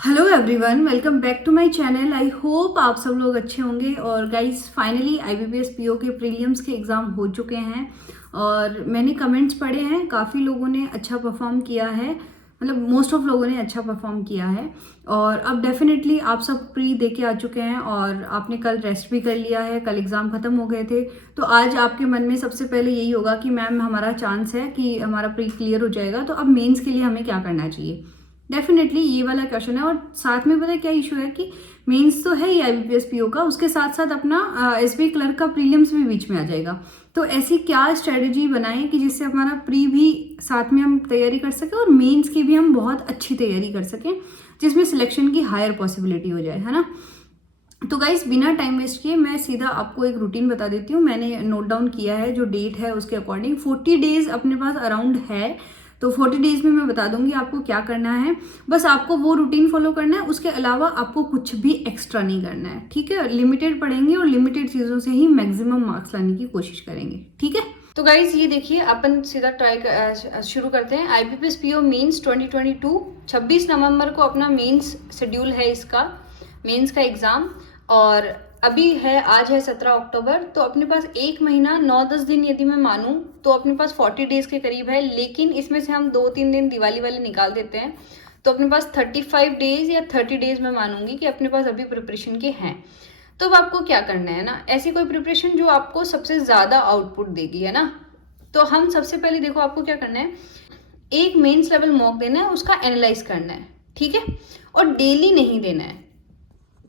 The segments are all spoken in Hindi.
Hello everyone, welcome back to my channel. I hope आप सब लोग अच्छे होंगे। और गाइस फाइनली आईबीपीएस पीओ के प्रीलिम्स के एग्ज़ाम हो चुके हैं और मैंने कमेंट्स पढ़े हैं, काफ़ी लोगों ने अच्छा परफॉर्म किया है, मतलब मोस्ट ऑफ लोगों ने अच्छा परफॉर्म किया है। और अब डेफिनेटली आप सब प्री दे के आ चुके हैं और आपने कल रेस्ट भी कर लिया है, कल एग्ज़ाम ख़त्म हो गए थे। तो आज आपके मन में सबसे पहले यही होगा कि मैम हमारा चांस है कि हमारा प्री क्लियर हो जाएगा, तो अब मेंस के लिए हमें क्या करना चाहिए। डेफिनेटली ये वाला क्वेश्चन है। और साथ में पता है क्या इशू है कि मेंस तो है ही आईबीपीएस पीओ का, उसके साथ साथ अपना एसबीआई क्लर्क का प्रीलिम्स भी बीच में आ जाएगा। तो ऐसी क्या स्ट्रेटजी बनाएं कि जिससे हमारा प्री भी साथ में हम तैयारी कर सकें और मेंस की भी हम बहुत अच्छी तैयारी कर सकें, जिसमें सिलेक्शन की हायर पॉसिबिलिटी हो जाए, है ना। तो गाइस बिना टाइम वेस्ट किए मैं सीधा आपको एक रूटीन बता देती हूँ। मैंने नोट डाउन किया है, जो डेट है उसके अकॉर्डिंग 40 डेज अपने पास अराउंड है। तो 40 डेज में मैं बता दूंगी आपको क्या करना है। बस आपको वो रूटीन फॉलो करना है, उसके अलावा आपको कुछ भी एक्स्ट्रा नहीं करना है, ठीक है। लिमिटेड पढ़ेंगे और लिमिटेड चीज़ों से ही मैक्सिमम मार्क्स लाने की कोशिश करेंगे, ठीक है। तो गाइज ये देखिए, अपन सीधा शुरू करते हैं। आईबीपीएस पीओ मेंस 2022 26 नवंबर को अपना मेंस शेड्यूल है, इसका मेंस का एग्ज़ाम। और अभी है, आज है 17 अक्टूबर, तो अपने पास 1 महीना 9-10 दिन यदि मैं मानूं तो अपने पास 40 डेज के करीब है। लेकिन इसमें से हम 2-3 दिन दिवाली वाले निकाल देते हैं, तो अपने पास 35 डेज या 30 डेज मैं मानूंगी कि अपने पास अभी प्रिपरेशन के हैं। तो अब आपको क्या करना है ना, ऐसी कोई प्रिपरेशन जो आपको सबसे ज़्यादा आउटपुट देगी, है ना। तो हम सबसे पहले देखो आपको क्या करना है, एक मेंस लेवल मॉक देना है, उसका एनालाइज करना है, ठीक है। और डेली नहीं देना है।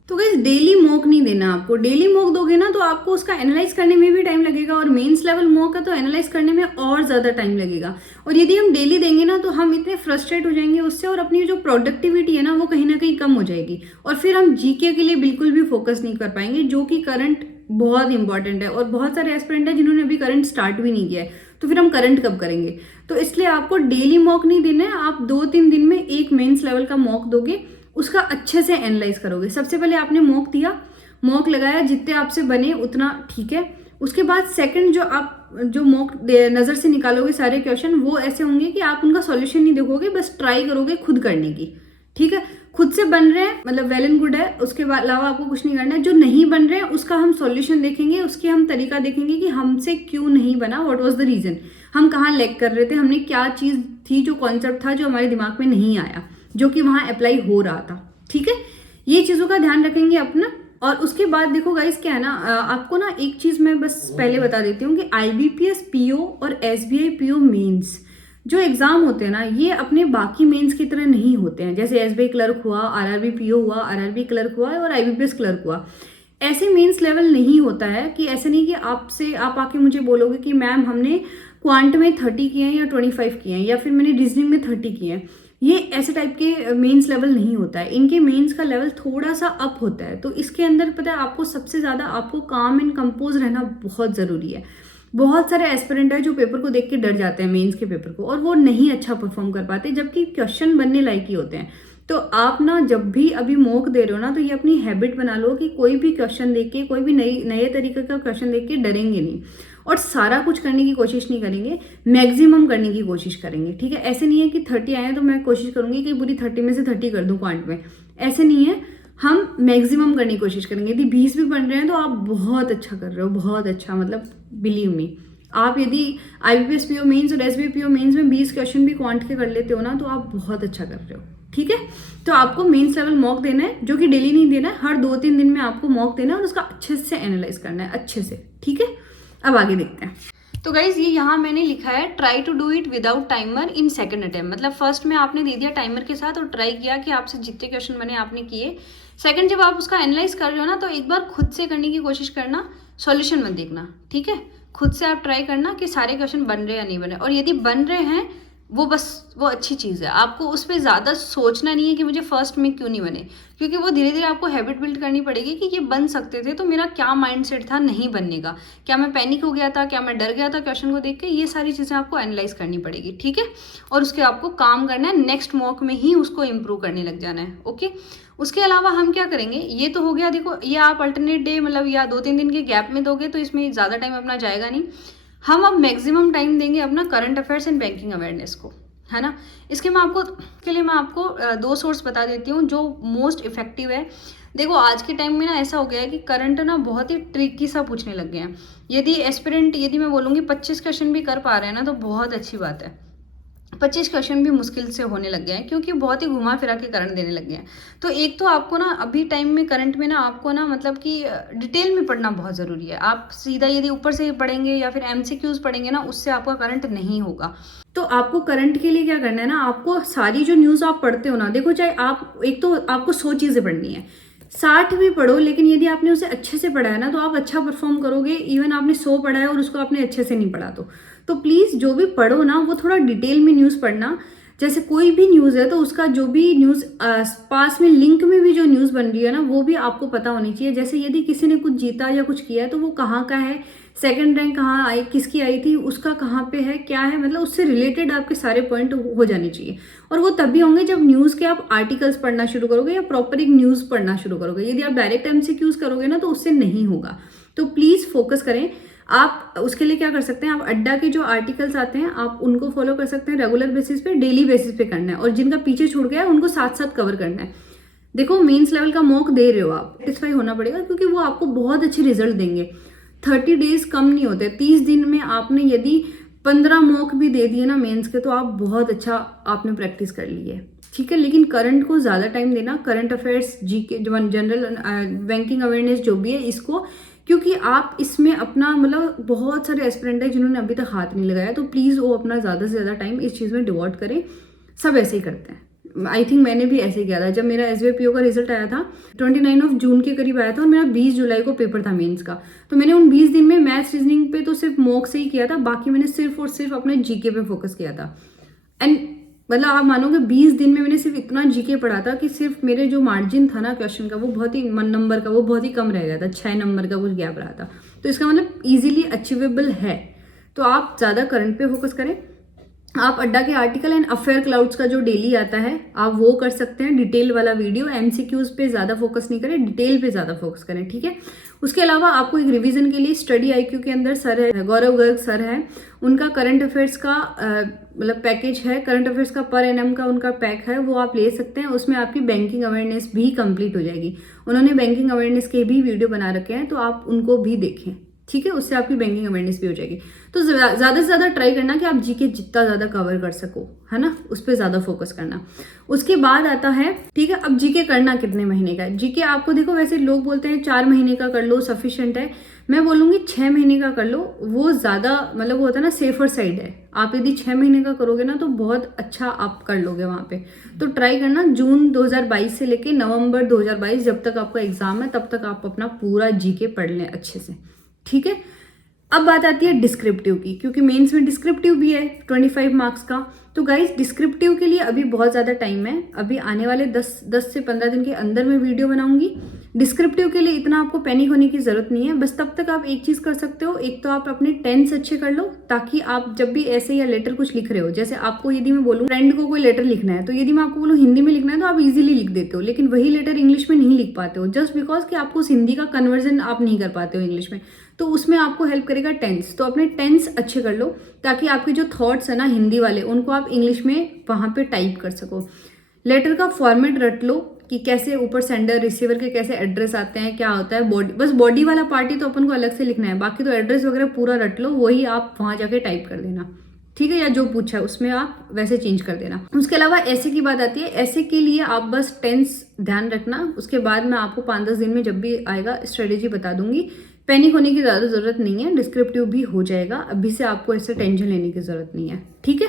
तो गाइस डेली मॉक नहीं देना आपको। डेली मॉक दोगे ना तो आपको उसका एनालाइज करने में भी टाइम लगेगा, और मेंस लेवल मॉक है तो एनालाइज करने में और ज़्यादा टाइम लगेगा। और यदि हम डेली देंगे ना तो हम इतने फ्रस्ट्रेट हो जाएंगे उससे, और अपनी जो प्रोडक्टिविटी है ना वो कहीं ना कहीं कम हो जाएगी, और फिर हम जीके के लिए बिल्कुल भी फोकस नहीं कर पाएंगे, जो कि करंट बहुत इंपॉर्टेंट है। और बहुत सारे एस्पिरेंट है जिन्होंने अभी करंट स्टार्ट भी नहीं किया है, तो फिर हम करंट कब करेंगे। तो इसलिए आपको डेली मॉक नहीं देना है। आप 2-3 दिन में एक मेंस लेवल का मॉक दोगे, उसका अच्छे से एनालाइज करोगे। सबसे पहले आपने मॉक दिया, मॉक लगाया, जितने आपसे बने उतना ठीक है। उसके बाद सेकंड जो मॉक नज़र से निकालोगे सारे क्वेश्चन, वो ऐसे होंगे कि आप उनका सॉल्यूशन नहीं देखोगे, बस ट्राई करोगे खुद करने की, ठीक है। खुद से बन रहे हैं मतलब वेल एंड गुड है, उसके अलावा आपको कुछ नहीं करना है। जो नहीं बन रहे हैं उसका हम सॉल्यूशन देखेंगे, उसके हम तरीका देखेंगे कि हमसे क्यों नहीं बना, व्हाट वाज द रीजन, हम कहाँ लैग कर रहे थे, हमने क्या चीज़ थी, जो कॉन्सेप्ट था जो हमारे दिमाग में नहीं आया, जो कि वहां अप्लाई हो रहा था, ठीक है। ये चीज़ों का ध्यान रखेंगे अपना। और उसके बाद देखो गाइस क्या है ना, आपको ना एक चीज़ मैं बस पहले बता देती हूँ कि आईबीपीएस पीओ और एसबीआई पीओ मेंस जो एग्जाम होते हैं ना, ये अपने बाकी मेंस की तरह नहीं होते हैं। जैसे एसबीआई क्लर्क हुआ, आरआरबी पीओ हुआ, आरआरबी क्लर्क हुआ और आईबीपीएस क्लर्क हुआ, ऐसे मेंस लेवल नहीं होता है। कि ऐसे नहीं कि आप आके मुझे बोलोगे कि मैम हमने क्वांट में 30 किए हैं या 25 किए हैं, या फिर मैंने रीजनिंग में 30 किए हैं। ये ऐसे टाइप के मेंस लेवल नहीं होता है, इनके मेंस का लेवल थोड़ा सा अप होता है। तो इसके अंदर पता है आपको सबसे ज़्यादा आपको काम एंड कंपोज रहना बहुत ज़रूरी है। बहुत सारे एस्पिरेंट है जो पेपर को देख के डर जाते हैं, मेंस के पेपर को, और वो नहीं अच्छा परफॉर्म कर पाते, जबकि क्वेश्चन बनने लायक ही होते हैं। तो आप ना जब भी अभी मॉक दे रहे हो ना, तो ये अपनी हैबिट बना लो कि कोई भी क्वेश्चन देख के, कोई भी नए तरीके का क्वेश्चन देख के डरेंगे नहीं, और सारा कुछ करने की कोशिश नहीं करेंगे, मैक्सिमम करने की कोशिश करेंगे, ठीक है। ऐसे नहीं है कि 30 आए तो मैं कोशिश करूंगी कि पूरी 30 में से 30 कर दूं क्वांट में, ऐसे नहीं है। हम मैक्सिमम करने की कोशिश करेंगे। यदि 20 भी बन रहे हैं तो आप बहुत अच्छा कर रहे हो, बहुत अच्छा, मतलब बिलीव मी। आप यदि आईबीपीएस पीओ मेंस और एसबीआई पीओ मेंस में 20 क्वेश्चन भी क्वांट के कर लेते हो ना, तो आप बहुत अच्छा कर रहे हो, ठीक है। तो आपको मेंस लेवल मॉक देना है, जो कि डेली नहीं देना है, हर 2-3 दिन में आपको मॉक देना है और उसका अच्छे से एनालाइज करना है, अच्छे से, ठीक है। अब आगे देखते हैं। तो गाइज ये यहाँ मैंने लिखा है, try to do it without timer in second attempt. मतलब फर्स्ट में आपने दे दिया टाइमर के साथ और ट्राई किया कि आपसे जितने क्वेश्चन बने आपने किए। सेकंड जब आप उसका एनालाइज कर रहे हो ना, तो एक बार खुद से करने की कोशिश करना, सॉल्यूशन मत देखना, ठीक है। खुद से आप ट्राई करना कि सारे क्वेश्चन बन रहे या नहीं बने, और यदि बन रहे हैं वो अच्छी चीज़ है। आपको उस पर ज़्यादा सोचना नहीं है कि मुझे फर्स्ट में क्यों नहीं बने, क्योंकि वो धीरे धीरे आपको हैबिट बिल्ड करनी पड़ेगी कि ये बन सकते थे, तो मेरा क्या माइंडसेट था नहीं बनने का, क्या मैं पैनिक हो गया था, क्या मैं डर गया था क्वेश्चन को देख के, ये सारी चीज़ें आपको एनालाइज करनी पड़ेगी, ठीक है। और उसके आपको काम करना है, नेक्स्ट मॉक में ही उसको इम्प्रूव करने लग जाना है, ओके। उसके अलावा हम क्या करेंगे, ये तो हो गया, देखो ये आप अल्टरनेट डे मतलब या 2-3 दिन के गैप में दोगे तो इसमें ज़्यादा टाइम अपना जाएगा नहीं। हम अब मैक्सिमम टाइम देंगे अपना current affairs and banking awareness को, है ना। इसके लिए मैं आपको 2 सोर्स बता देती हूँ जो मोस्ट इफेक्टिव है। देखो आज के टाइम में ना ऐसा हो गया है कि करंट ना बहुत ही ट्रिकी सा पूछने लग गए हैं। यदि मैं बोलूँगी 25 क्वेश्चन भी कर पा रहे हैं ना तो बहुत अच्छी बात है। 25 क्वेश्चन भी मुश्किल से होने लग गए हैं क्योंकि बहुत ही घुमा फिरा के करंट देने लग गए हैं। तो एक तो आपको ना अभी टाइम में करंट में ना आपको ना मतलब कि डिटेल में पढ़ना बहुत ज़रूरी है। आप सीधा यदि ऊपर से पढ़ेंगे या फिर MCQs पढ़ेंगे ना, उससे आपका करंट नहीं होगा। तो आपको करंट के लिए क्या करना है ना, आपको सारी जो न्यूज़ आप पढ़ते हो ना, देखो चाहे आप एक तो आपको 100 चीज़ें पढ़नी है, 60 भी पढ़ो, लेकिन यदि आपने उसे अच्छे से पढ़ा है ना तो आप अच्छा परफॉर्म करोगे। इवन आपने 100 पढ़ा है और उसको आपने अच्छे से नहीं पढ़ा तो प्लीज़ जो भी पढ़ो ना वो थोड़ा डिटेल में न्यूज़ पढ़ना। जैसे कोई भी न्यूज़ है तो उसका जो भी न्यूज़ पास में लिंक में भी जो न्यूज़ बन रही है ना वो भी आपको पता होनी चाहिए। जैसे यदि किसी ने कुछ जीता या कुछ किया है तो वो कहाँ का है, सेकंड रैंक कहाँ आई, किसकी आई थी, उसका कहाँ पे है, क्या है, मतलब उससे रिलेटेड आपके सारे पॉइंट हो जाने चाहिए। और वो तभी होंगे जब न्यूज़ के आप आर्टिकल्स पढ़ना शुरू करोगे या प्रॉपर एक न्यूज़ पढ़ना शुरू करोगे। यदि आप डायरेक्ट MCQs करोगे ना तो उससे नहीं होगा। तो प्लीज़ फोकस करें। आप उसके लिए क्या कर सकते हैं, आप अड्डा के जो आर्टिकल्स आते हैं आप उनको फॉलो कर सकते हैं। रेगुलर बेसिस पे, डेली बेसिस पे करना है, और जिनका पीछे छूट गया है उनको साथ साथ कवर करना है। देखो मेंस लेवल का मॉक दे रहे हो आप, सेटिस्फाई होना पड़ेगा क्योंकि वो आपको बहुत अच्छे रिजल्ट देंगे। 30 डेज कम नहीं होते। 30 दिन में आपने यदि 15 मॉक भी दे दिए ना मेंस के तो आप बहुत अच्छा आपने प्रैक्टिस कर ली है, ठीक है। लेकिन करंट को ज़्यादा टाइम देना, करंट अफेयर्स, GK, जो जनरल बैंकिंग अवेयरनेस जो भी है इसको, क्योंकि आप इसमें अपना मतलब बहुत सारे एस्पिरेंट है जिन्होंने अभी तक हाथ नहीं लगाया, तो प्लीज़ वो अपना ज़्यादा से ज़्यादा टाइम इस चीज़ में डिवोट करें। सब ऐसे ही करते हैं। आई थिंक मैंने भी ऐसे ही किया था। जब मेरा SBIPO का रिजल्ट आया था 29 जून के करीब आया था और मेरा 20 जुलाई को पेपर था मेंस का, तो मैंने उन 20 दिन में मैथ्स रीजनिंग पे तो सिर्फ मॉक से ही किया था, बाकी मैंने सिर्फ और सिर्फ अपने GK पे फोकस किया था। एंड मतलब आप मानोगे 20 दिन में मैंने सिर्फ इतना GK पढ़ा था कि सिर्फ मेरे जो मार्जिन था ना क्वेश्चन का वो बहुत ही नंबर का वो बहुत ही कम रह गया था, 6 नंबर का कुछ गैप रहा था। तो इसका मतलब ईजिली अचीवेबल है। तो आप ज़्यादा करंट पे फोकस करें। आप अड्डा के आर्टिकल एंड अफेयर क्लाउड्स का जो डेली आता है आप वो कर सकते हैं, डिटेल वाला वीडियो। MCQs पे ज़्यादा फोकस नहीं करें, डिटेल पे ज़्यादा फोकस करें, ठीक है। उसके अलावा आपको एक रिवीजन के लिए स्टडी IQ के अंदर सर है, गौरव गर्ग सर है, उनका करंट अफेयर्स का मतलब पैकेज है, करंट अफेयर्स का पर एनम का उनका पैक है, वो आप ले सकते हैं। उसमें आपकी बैंकिंग अवेयरनेस भी कंप्लीट हो जाएगी। उन्होंने बैंकिंग अवेयरनेस के भी वीडियो बना रखे हैं तो आप उनको भी देखें, ठीक है। उससे आपकी बैंकिंग अवेयरनेस भी हो जाएगी। तो ज़्यादा से ज़्यादा ट्राई करना कि आप GK जितना ज़्यादा कवर कर सको, है ना, उस पर ज़्यादा फोकस करना। उसके बाद आता है, ठीक है, अब GK करना कितने महीने का है। GK आपको देखो वैसे लोग बोलते हैं 4 महीने का कर लो सफिशिएंट है, मैं बोलूँगी 6 महीने का कर लो, वो ज़्यादा मतलब वो होता है ना सेफर साइड है। आप यदि 6 महीने का करोगे ना तो बहुत अच्छा आप कर लोगे वहाँ पे। तो ट्राई करना जून 2022 से लेके नवंबर 2022 जब तक आपका एग्जाम है तब तक आप अपना पूरा GK पढ़ लें अच्छे से, ठीक है। अब बात आती है डिस्क्रिप्टिव की, क्योंकि मेंस में डिस्क्रिप्टिव भी है 25 मार्क्स का। तो गाइस डिस्क्रिप्टिव के लिए अभी बहुत ज़्यादा टाइम है, अभी आने वाले 10 से 15 दिन के अंदर मैं वीडियो बनाऊंगी। डिस्क्रिप्टिव के लिए इतना आपको पैनिक होने की ज़रूरत नहीं है। बस तब तक आप एक चीज़ कर सकते हो, एक तो आप अपने टेंस अच्छे कर लो, ताकि आप जब भी ऐसे या लेटर कुछ लिख रहे हो, जैसे आपको यदि मैं बोलूँ फ्रेंड को कोई लेटर लिखना है, तो यदि मैं आपको बोलूँ हिंदी में लिखना है तो आप इजीली लिख देते हो, लेकिन वही लेटर इंग्लिश में नहीं लिख पाते हो, जस्ट बिकॉज कि आपको उस हिंदी का कन्वर्जन आप नहीं कर पाते हो इंग्लिश में। तो उसमें आपको हेल्प करेगा टेंस। तो अपने टेंस अच्छे कर लो ताकि आपके जो थॉट्स है ना हिंदी वाले उनको आप इंग्लिश में वहाँ पे टाइप कर सको। लेटर का फॉर्मेट रट लो कि कैसे ऊपर सेंडर रिसीवर के कैसे एड्रेस आते हैं, क्या होता है बॉडी, बस बॉडी वाला पार्ट ही तो अपन को अलग से लिखना है, बाकी तो एड्रेस वगैरह पूरा रट लो, वही आप वहाँ जाके टाइप कर देना, ठीक है, या जो पूछा है उसमें आप वैसे चेंज कर देना। उसके अलावा ऐसे की बात आती है, ऐसे के लिए आप बस टेंस ध्यान रखना। उसके बाद मैं आपको 5-10 दिन में जब भी आएगा स्ट्रेटेजी बता दूंगी। पैनिक होने की ज़्यादा ज़रूरत नहीं है, डिस्क्रिप्टिव भी हो जाएगा, अभी से आपको ऐसे टेंशन लेने की ज़रूरत नहीं है, ठीक है।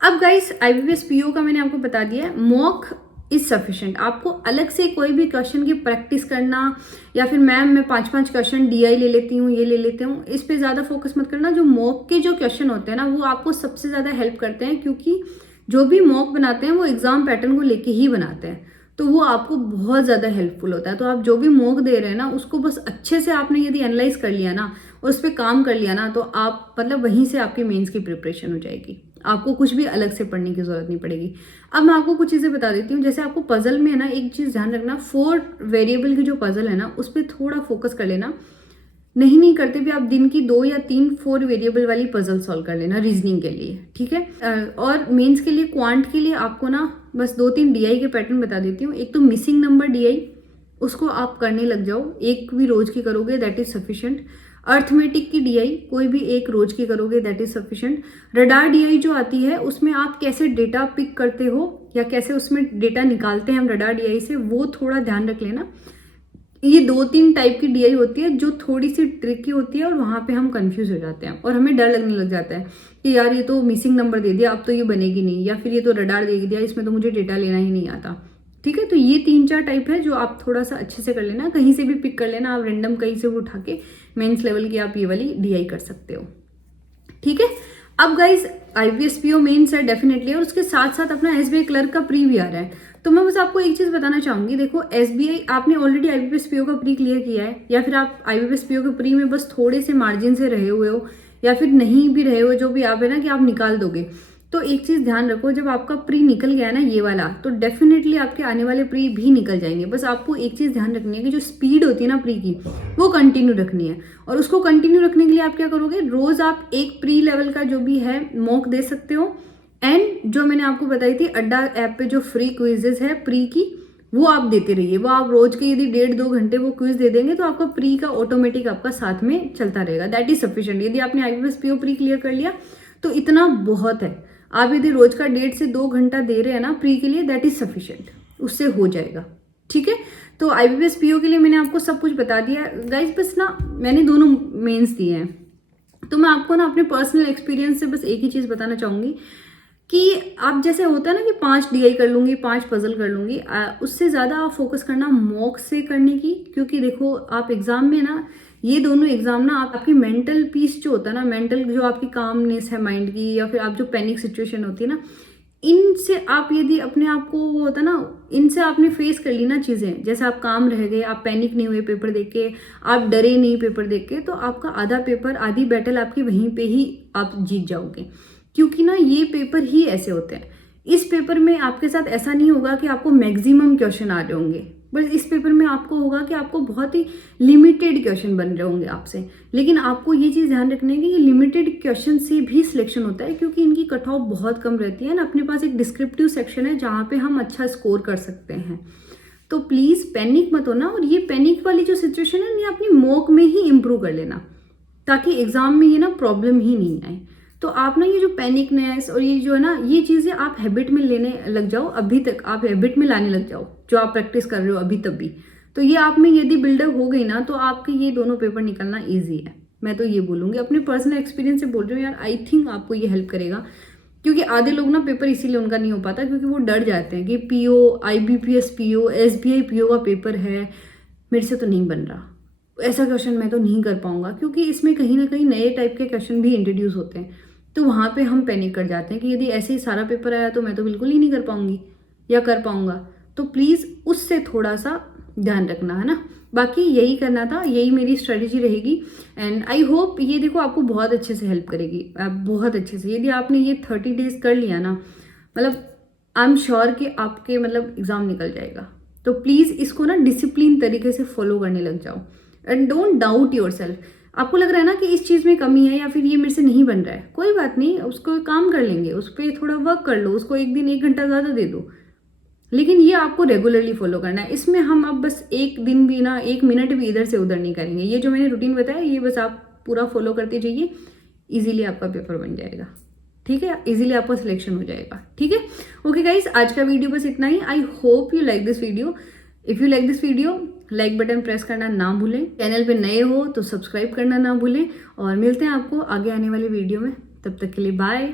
अब गाइस IBPS PO का मैंने आपको बता दिया है, मॉक इज सफिशिएंट। आपको अलग से कोई भी क्वेश्चन की प्रैक्टिस करना या फिर मैम मैं 5-5 क्वेश्चन DI ले लेती हूँ, ये ले लेती हूँ, इस पे ज़्यादा फोकस मत करना। जो मॉक के जो क्वेश्चन होते हैं ना वो आपको सबसे ज़्यादा हेल्प करते हैं, क्योंकि जो भी मॉक बनाते हैं वो एग्जाम पैटर्न को लेके ही बनाते हैं, तो वो आपको बहुत ज़्यादा हेल्पफुल होता है। तो आप जो भी मॉक दे रहे हैं ना उसको बस अच्छे से आपने यदि एनालाइज कर लिया ना, उस पर काम कर लिया ना, तो आप मतलब वहीं से आपकी मेंस की प्रिपरेशन हो जाएगी, आपको कुछ भी अलग से पढ़ने की जरूरत नहीं पड़ेगी। अब मैं आपको कुछ चीज़ें बता देती हूँ। जैसे आपको पजल में है ना एक चीज़ ध्यान रखना, 4 वेरिएबल की जो पजल है ना उस पर थोड़ा फोकस कर लेना। नहीं करते भी आप दिन की 2 या 4 वेरिएबल वाली पजल सॉल्व कर लेना रीजनिंग के लिए, ठीक है। और मेंस के लिए क्वांट के लिए आपको ना बस 2-3 डीआई के पैटर्न बता देती हूँ। एक तो मिसिंग नंबर डीआई, उसको आप करने लग जाओ, एक भी रोज की करोगे दैट इज सफिशिएंट। अर्थमेटिक की डीआई कोई भी एक रोज की करोगे that is sufficient. Radar DI जो आती है उसमें आप कैसे डेटा पिक करते हो या कैसे उसमें डेटा निकालते हैं हम रडार डीआई से, वो थोड़ा ध्यान रख लेना। ये 2-3 टाइप की डीआई होती है जो थोड़ी सी ट्रिकी होती है और वहां पे हम कंफ्यूज हो जाते हैं और हमें डर लगने लग जाता है कि यार ये तो मिसिंग नंबर दे दिया, अब तो ये बनेगी नहीं, या फिर ये तो रडार दे दिया, इसमें तो मुझे डेटा लेना ही नहीं आता, ठीक है। तो ये 3-4 टाइप है जो आप थोड़ा सा अच्छे से कर लेना, कहीं से भी पिक कर लेना, आप रैंडम कहीं से भी उठा के मेंस लेवल की आप ये वाली डीआई कर सकते हो, ठीक है। अब गाइज आईबीपीएस पीओ मेंस है डेफिनेटली, और उसके साथ साथ अपना एसबीआई क्लर्क का प्री भी आ रहा है। तो मैं बस आपको एक चीज बताना चाहूंगी, देखो एसबीआई आपने ऑलरेडी आईबीपीएस पीओ का प्री क्लियर किया है, या फिर आप आईबीपीएस पीओ के प्री में बस थोड़े से मार्जिन से रहे हुए हो, या फिर नहीं भी रहे हो, जो भी आप है ना कि आप निकाल दोगे, तो एक चीज ध्यान रखो, जब आपका प्री निकल गया ना ये वाला, तो डेफिनेटली आपके आने वाले प्री भी निकल जाएंगे। बस आपको एक चीज ध्यान रखनी है कि जो स्पीड होती है ना प्री की, वो कंटिन्यू रखनी है। और उसको कंटिन्यू रखने के लिए आप क्या करोगे, रोज आप एक प्री लेवल का जो भी है मॉक दे सकते हो, एंड जो मैंने आपको बताई थी अड्डा ऐप पे जो फ्री क्विजेज है प्री की, वो आप देते रहिए। वो आप रोज के यदि 1.5-2 घंटे वो क्विज दे देंगे तो आपका प्री का ऑटोमेटिक आपका साथ में चलता रहेगा, दैट इज सफिशिएंट। यदि आपने आईबीपीएस पीओ प्री क्लियर कर लिया तो इतना बहुत है। आप यदि रोज का 1.5 से 2 घंटा दे रहे हैं ना प्री के लिए, दैट इज सफिशिएंट, उससे हो जाएगा, ठीक है। तो आईबीपीएस पीओ के लिए मैंने आपको सब कुछ बता दिया गाइज। बस ना मैंने दोनों मेंस दिए हैं, तो मैं आपको ना अपने पर्सनल एक्सपीरियंस से बस एक ही चीज बताना चाहूंगी कि आप जैसे होता है ना कि 5 डीआई कर लूंगी, 5 पजल कर लूंगी, उससे ज्यादा आप फोकस करना मॉक से करने की। क्योंकि देखो आप एग्जाम में ना, ये दोनों एग्जाम ना आपकी मेंटल पीस जो होता है ना, मेंटल जो आपकी कामनेस है माइंड की, या फिर आप जो पैनिक सिचुएशन होती है ना, इनसे आप यदि अपने आप को वो होता है ना, इनसे आपने फेस कर ली ना चीजें, जैसे आप काम रह गए, आप पैनिक नहीं हुए पेपर देख के, आप डरे नहीं पेपर देख के, तो आपका आधा पेपर, आधी बैटल आपकी वहीं पे ही आप जीत जाओगे। क्योंकि ना ये पेपर ही ऐसे होते हैं। इस पेपर में आपके साथ ऐसा नहीं होगा कि आपको मैक्सिमम क्वेश्चन आ रहे होंगे, बस इस पेपर में आपको होगा कि आपको बहुत ही लिमिटेड क्वेश्चन बन रहे होंगे आपसे। लेकिन आपको ये चीज़ ध्यान रखनी है कि ये लिमिटेड क्वेश्चन से भी सिलेक्शन होता है, क्योंकि इनकी कट ऑफ बहुत कम रहती है ना। अपने पास एक डिस्क्रिप्टिव सेक्शन है जहाँ पे हम अच्छा स्कोर कर सकते हैं। तो प्लीज़ पैनिक मत होना, और ये पैनिक वाली जो सिचुएशन है ये अपनी मॉक में ही इम्प्रूव कर लेना, ताकि एग्जाम में ये ना प्रॉब्लम ही नहीं आए। तो आप ना ये जो पैनिकनेस और ये जो है ना, ये चीज़ें आप हैबिट में लेने लग जाओ, अभी तक आप हैबिट में लाने लग जाओ, जो आप प्रैक्टिस कर रहे हो अभी तब भी। तो ये आप में यदि बिल्डअप हो गई ना, तो आपके ये दोनों पेपर निकलना ईजी है। मैं तो ये बोलूँगी, अपने पर्सनल एक्सपीरियंस से बोल रही हूँ यार, आई थिंक आपको ये हेल्प करेगा। क्योंकि आधे लोग ना पेपर इसीलिए उनका नहीं हो पाता, क्योंकि वो डर जाते हैं कि PO, IBPS PO, SBI PO का पेपर है, मेरे से तो नहीं बन रहा, ऐसा क्वेश्चन मैं तो नहीं कर पाऊंगा। क्योंकि इसमें कहीं ना कहीं नए टाइप के क्वेश्चन भी इंट्रोड्यूस होते हैं, तो वहाँ पे हम पैनिक कर जाते हैं कि यदि ऐसे ही सारा पेपर आया तो मैं तो बिल्कुल ही नहीं कर पाऊंगी या कर पाऊंगा। तो प्लीज़ उससे थोड़ा सा ध्यान रखना, है ना। बाकी यही करना था, यही मेरी स्ट्रेटेजी रहेगी, एंड आई होप ये देखो आपको बहुत अच्छे से हेल्प करेगी, बहुत अच्छे से। यदि आपने ये 30 डेज कर लिया ना, मतलब आई एम श्योर कि आपके मतलब एग्ज़ाम निकल जाएगा। तो प्लीज़ इसको ना डिसिप्लिन तरीके से फॉलो करने लग जाओ, and don't doubt your self. आपको लग रहा है ना कि इस चीज़ में कमी है या फिर ये मेरे से नहीं बन रहा है, कोई बात नहीं, उसको काम कर लेंगे, उस पर थोड़ा वर्क कर लो, उसको एक दिन 1 घंटा ज़्यादा दे दो। लेकिन ये आपको रेगुलरली फॉलो करना है। इसमें हम अब बस एक दिन भी ना, 1 मिनट भी इधर से उधर नहीं करेंगे। ये जो मैंने रूटीन बताया ये बस आप पूरा फॉलो करते जाइए, इजीली आपका पेपर बन जाएगा, ठीक है, इजीली आपका सिलेक्शन हो जाएगा, ठीक है। ओके गाइज, आज का वीडियो बस इतना ही। I hope you like this video. If you like this video, like button press करना ना भूलें। चैनल पे नए हो तो सब्सक्राइब करना ना भूलें, और मिलते हैं आपको आगे आने वाले वीडियो में। तब तक के लिए बाय।